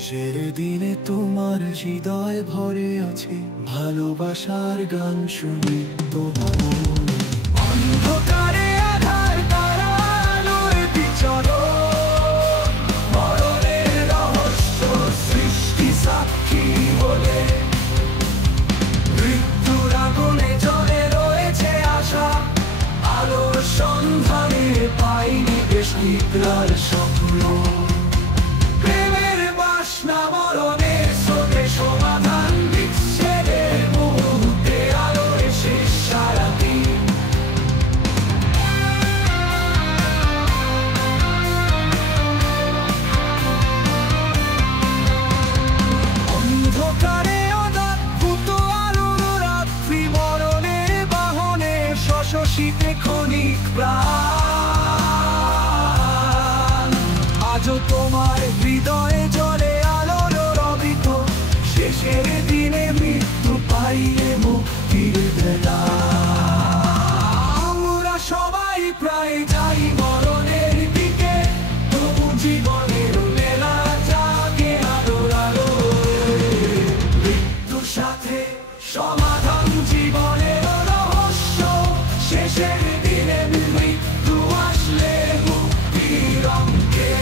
শেষের দিনে তোমার হৃদয় ভরে আছে ভালোবাসার গান শুনে তোমার মনে। অন্ধকারে আধার তারা আলোয় বিচরণ, মরণের রহস্য সৃষ্টি সাক্ষী বলে। মৃত্যুর আগুনে জ্বলে রয়েছে আশা, আলোর সন্ধানে পাইনি বেশ নিদ্রার স্বপ্ন। প্রেমের বাসনা মরণের স্রোতে সমাধান বিচ্ছেদের মুহূর্তে আলোয় শেষ সারাদিন। অন্ধকারে অদ্ভুত আলোর রাত্রি, মরণের বাহনে শশীতে ক্ষণিক প্রাণ। আজও তোমার হৃদয়ে জ্বলে আলোর রবিত, শেষের দিনে মৃত্যু পাইয়ে মুক্তির বেলা। আমরা সবাই প্রায় যাই মরণের দিকে, তবু জীবনের মেলা জাগে আলোর আলো। মৃত্যুর সাথে সমাধান জীবনের রহস্য, শেষের দিনে মৃত্যু আসলে মুক্তির অঙ্কে।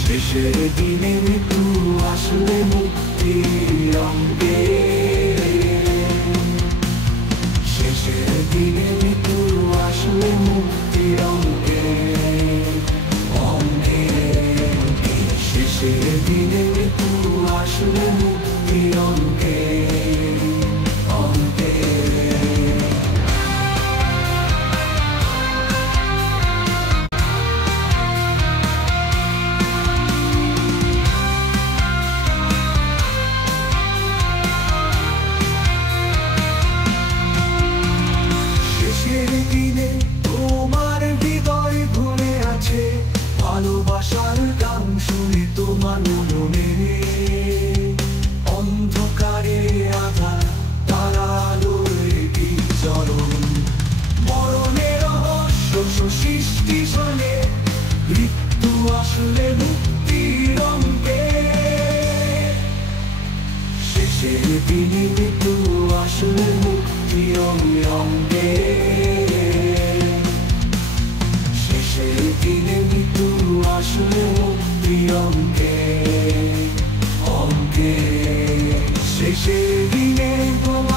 শেষের দিনে মৃত্যু আসলে মুক্তির অঙ্কে। শেষের দিনে মৃত্যু আসলে মুক্তির অঙ্কে। অঙ্কে শেষের দিনে মৃত্যু আসলে মুক্তির অঙ্কে। অঙ্কে দিনে তোমার হৃদয় ভুলে আছে ভালোবাসার গান শুনে তোমার মনে। অন্ধকারে আধার তারা আলোয় বিচরণ, মরণের রহস্য সৃষ্টি শোনে। মৃত্যু আসলে মুক্তির অঙ্কে। শেষের দিনে মৃত্যু আসলে মুক্তির অঙ্কে। শেষের দিনে মৃত্যু আসলে মুক্তির অঙ্কে। অঙ্কে শেষের দিনে তোমার